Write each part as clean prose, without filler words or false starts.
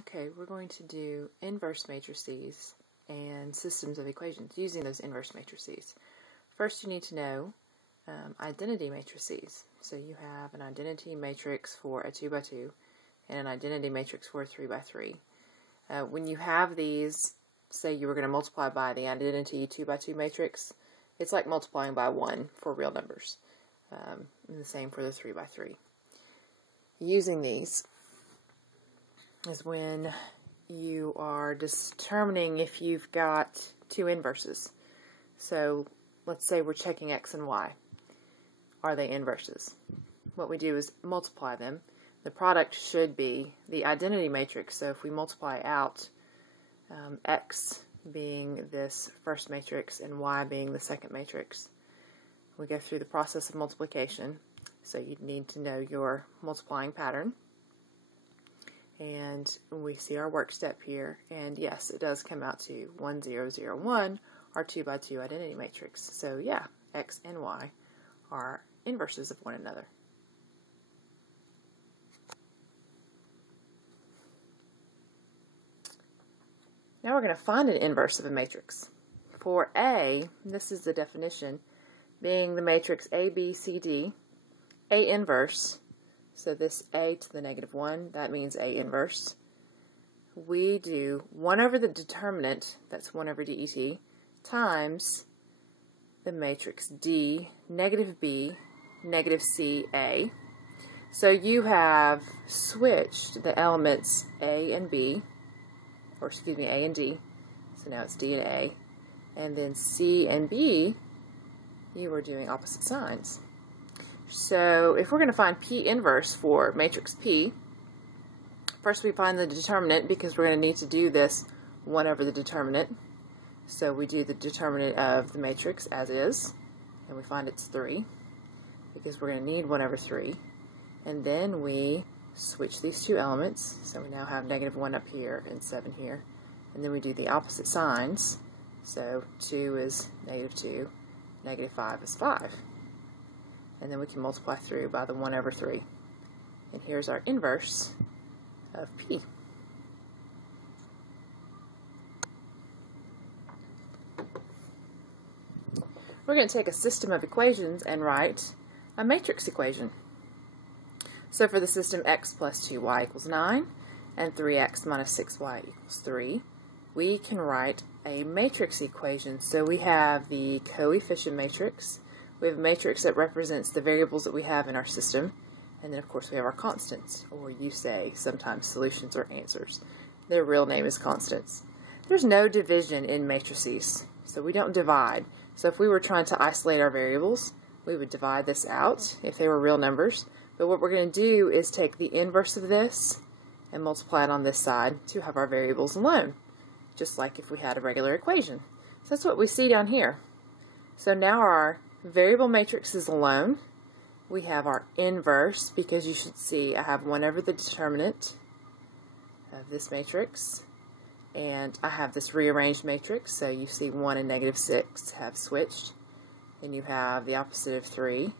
Okay, we're going to do inverse matrices and systems of equations using those inverse matrices. First, you need to know identity matrices. So you have an identity matrix for a 2 by 2 and an identity matrix for a 3 by 3. When you have these, say you were going to multiply by the identity 2 by 2 matrix, it's like multiplying by 1 for real numbers. And the same for the 3 by 3. Using these is when you are determining if you've got two inverses. So let's say we're checking x and y. Are they inverses? What we do is multiply them. The product should be the identity matrix. So if we multiply out x being this first matrix and y being the second matrix, we go through the process of multiplication. So you need to know your multiplying pattern. And we see our work step here, and yes, it does come out to 1, 0, 0, 1, our 2 by 2 identity matrix. So yeah, x and y are inverses of one another. Now we're going to find an inverse of a matrix. For A, this is the definition, being the matrix A, B, C, D, A inverse. So this A to the negative 1, that means A inverse. We do 1 over the determinant, that's 1 over det, times the matrix D, negative B, negative C, A. So you have switched the elements A and B, or excuse me, A and D. So now it's D and A. And then C and B, you are doing opposite signs. So if we're going to find P inverse for matrix P, first we find the determinant because we're going to need to do this 1 over the determinant. So we do the determinant of the matrix as is, and we find it's 3 because we're going to need 1 over 3. And then we switch these two elements, so we now have negative 1 up here and 7 here. And then we do the opposite signs, so 2 is negative 2, negative 5 is 5. And then we can multiply through by the 1 over 3. And here's our inverse of P. We're going to take a system of equations and write a matrix equation. So for the system x plus 2y equals 9 and 3x minus 6y equals 3, we can write a matrix equation. So we have the coefficient matrix. We have a matrix that represents the variables that we have in our system, and then of course we have our constants, or you say sometimes solutions or answers. Their real name is constants. There's no division in matrices, so we don't divide. So if we were trying to isolate our variables, we would divide this out if they were real numbers, but what we're going to do is take the inverse of this and multiply it on this side to have our variables alone, just like if we had a regular equation. So that's what we see down here. So now our variable matrix is alone. We have our inverse because you should see I have 1 over the determinant of this matrix, and I have this rearranged matrix, so you see 1 and negative 6 have switched, and you have the opposite of 3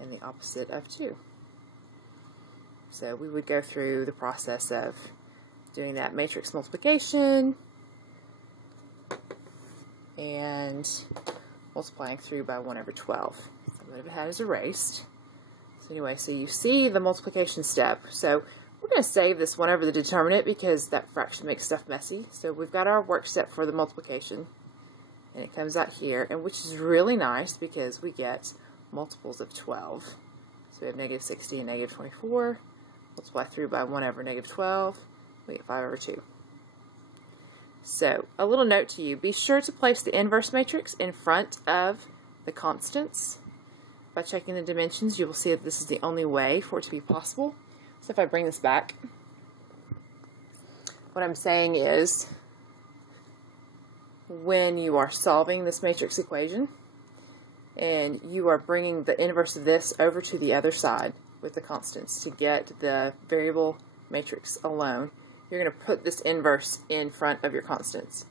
and the opposite of 2. So we would go through the process of doing that matrix multiplication and multiplying through by 1 over 12. Some of it is erased. So anyway, so you see the multiplication step. So we're going to save this 1 over the determinant because that fraction makes stuff messy. So we've got our work step for the multiplication, and it comes out here, and which is really nice because we get multiples of 12. So we have negative 60 and negative 24. Multiply through by 1 over negative 12. We get 5 over 2. So, a little note to you, be sure to place the inverse matrix in front of the constants. By checking the dimensions, you will see that this is the only way for it to be possible. So if I bring this back, what I'm saying is, when you are solving this matrix equation, and you are bringing the inverse of this over to the other side with the constants to get the variable matrix alone, you're going to put this inverse in front of your constants.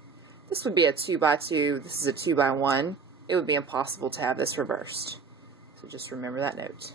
This would be a 2 by 2, this is a 2 by 1. It would be impossible to have this reversed. So just remember that note.